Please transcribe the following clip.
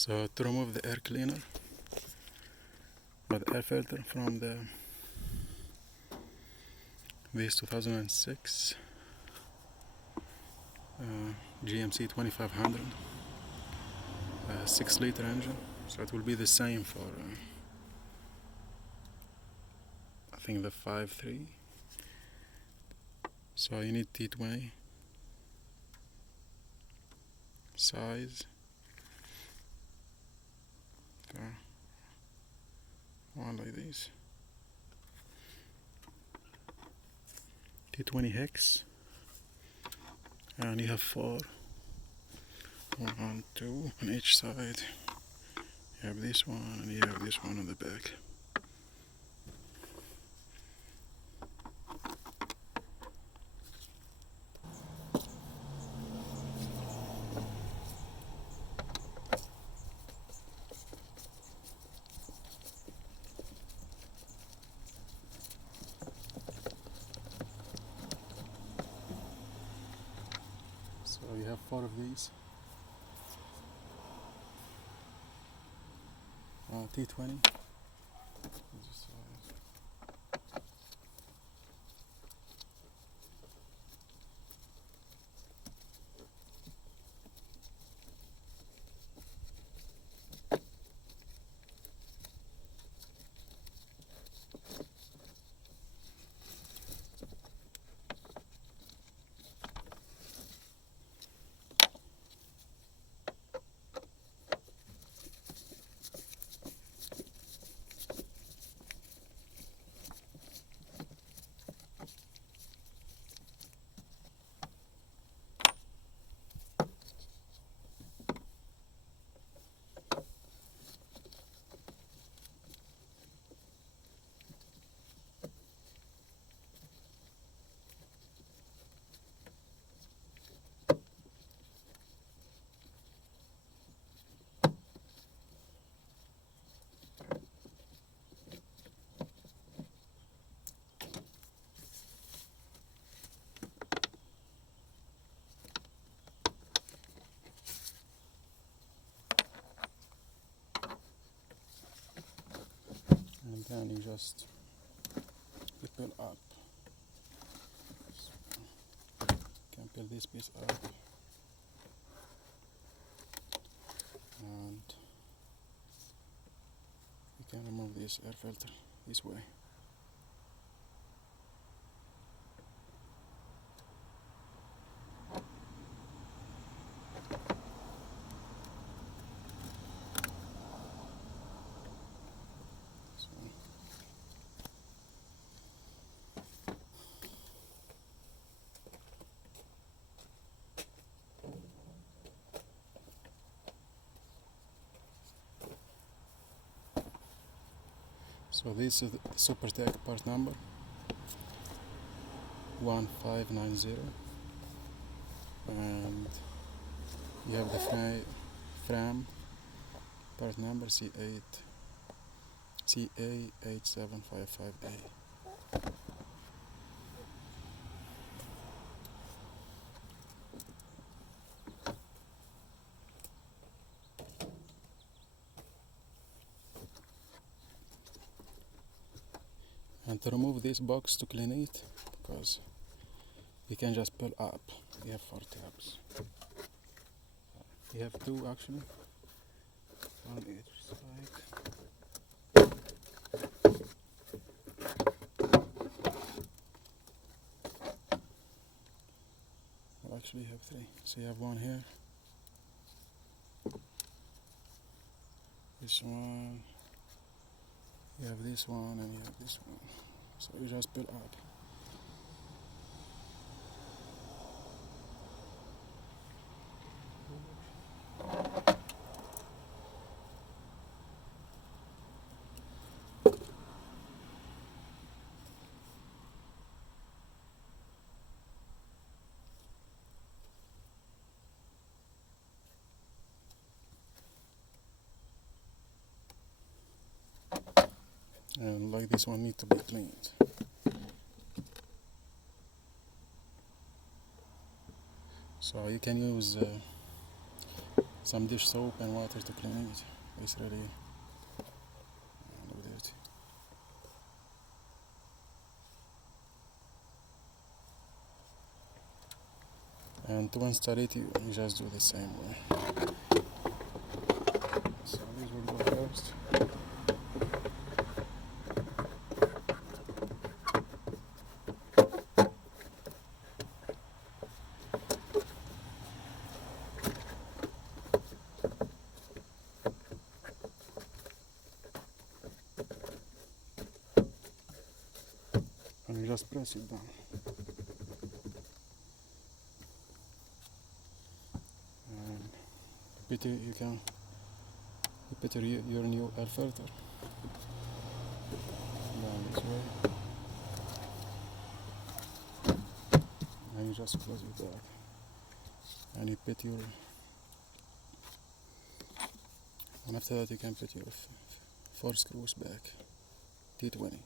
So to remove the air cleaner or the air filter from the this 2006 GMC 2500 6-liter engine, so it will be the same for I think the 5.3. So you need T20 size, one like this, T20 hex, and you have 4, 1, 2 on each side. You have this one and you have this one on the back. So you have 4 of these. T20. And then you just pull up. So you can pull this piece up, and you can remove this air filter this way. So this is the SuperTech part number 1590, and you have the frame part number CA8755A. And to remove this box to clean it, because you can just pull up, you have 4 tabs. You have 2 actually, on each side. Well, actually you have 3, so you have 1 here, this one, you have this one, and you have this one. So you just pull up. And like this one need to be cleaned. So you can use some dish soap and water to clean it. It's ready. Look dirty. And to install it, you just do the same way. So this will go first. And you just press it down. And you can put your new air filter down this way. And you just close it back. And you put your, and after that you can put your 4 screws back, T20.